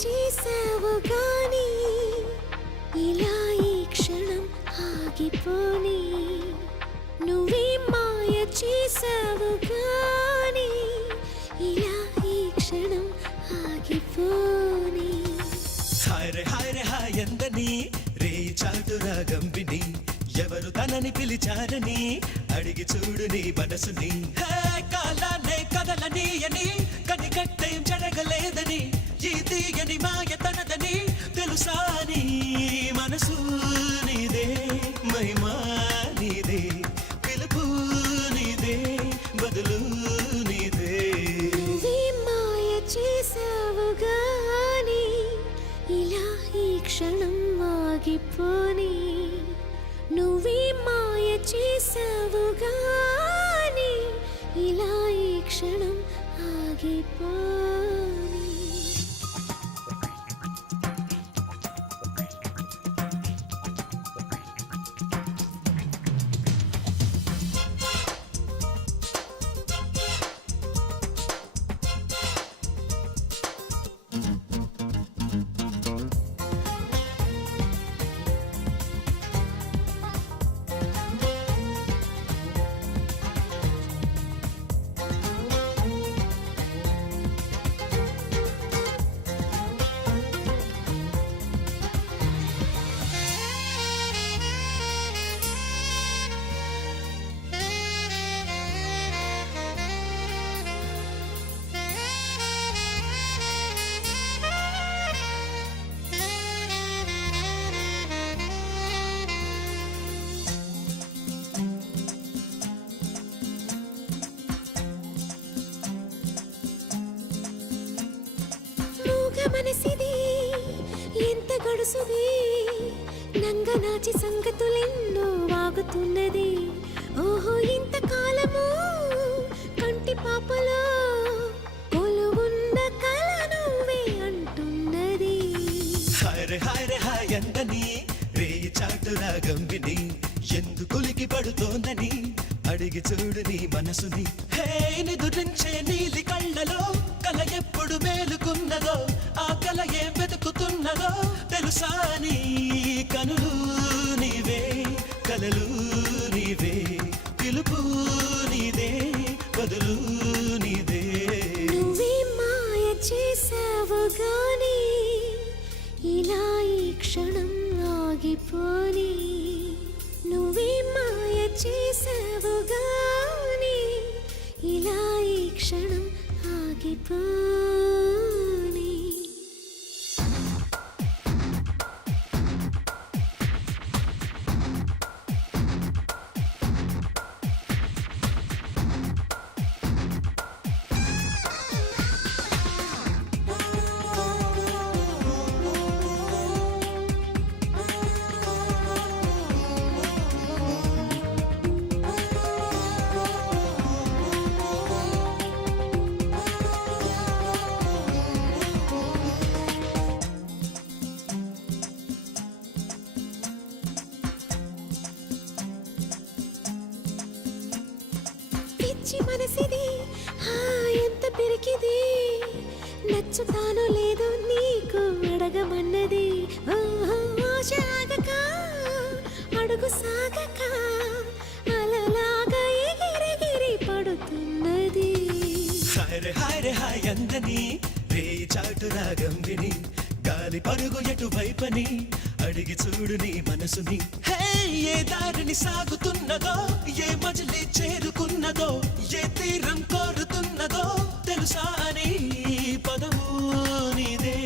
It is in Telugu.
చేసావు గాని ఇలా ఈ క్షణం ఆగిపోని నువ్వే మాయ చేసావు గాని ఇలా ఈ క్షణం ఆగిపోని హాయ్ రే హాయ్ ఎందని రే చాటు రాగం విని ఎవరు తనని పిలిచారని అడిగి చూడు నీ మనసుని కాలాన్నే కదలని అని కనికట్టేం జరగలేదని ఈ తీయని మాయ తనదని తెలుసా నీ మనసు నీదే మహిమా నీదే పిలుపు నీదే బదులు నీదే నువ్వే మాయ చేసావు గాని ఇలా ఈ క్షణం ఆగిపోని నువ్వే మాయ చేసావు గాని ఇలా ఈ క్షణం ఆగిపోని మనసిది ఎంత గడుసుది నంగనాచి సంగతులెన్నో వాగుతున్నది ఓహో ఇంతకాలము కంటి పాపలో కొలువున్న కల నువ్వే అంటున్నది హాయ్ రే హాయ్ అందని రే చాటు రాగం విని ఎందుకులికి పడుతోందని అడిగి చూడు నీ మనసుని హే నిదురించే నీలి కళ్ళలో కల ఎప్పుడు మేలుకున్నదో ఆ కల ఏ వెతుకుతున్నదో తెలుసా నీ కనులు నీవే కలలు నీవే పిలుపు నీదే బదులు నీదే నువ్వే మాయ చేసావు గాని ఇలా ఈ క్షణం ఆగిపోని నువ్వే మాయ చేసావు గాని ఇలా ఈ క్షణం ఆగిపోని పిచ్చి మనసిది ఎంత పిరికిది నచ్చుతానో లేదో నీకు అడగమన్నది ఆశగక అడుగు సాగక అలలాగా ఎగిరెగిరి పడుతున్నది హాయ్ రే హాయ్ అందని రే చాటు రాగం విని గాలి పరుగు ఎటువైపని అడిగి చూడు నీ మనసుని హే ఏ దారిని సాగుతున్నదో ఏ మజిలీ చేరుకున్నదో ఏ తీరం కోరుతున్నదో తెలుసా నీ పదము నీదే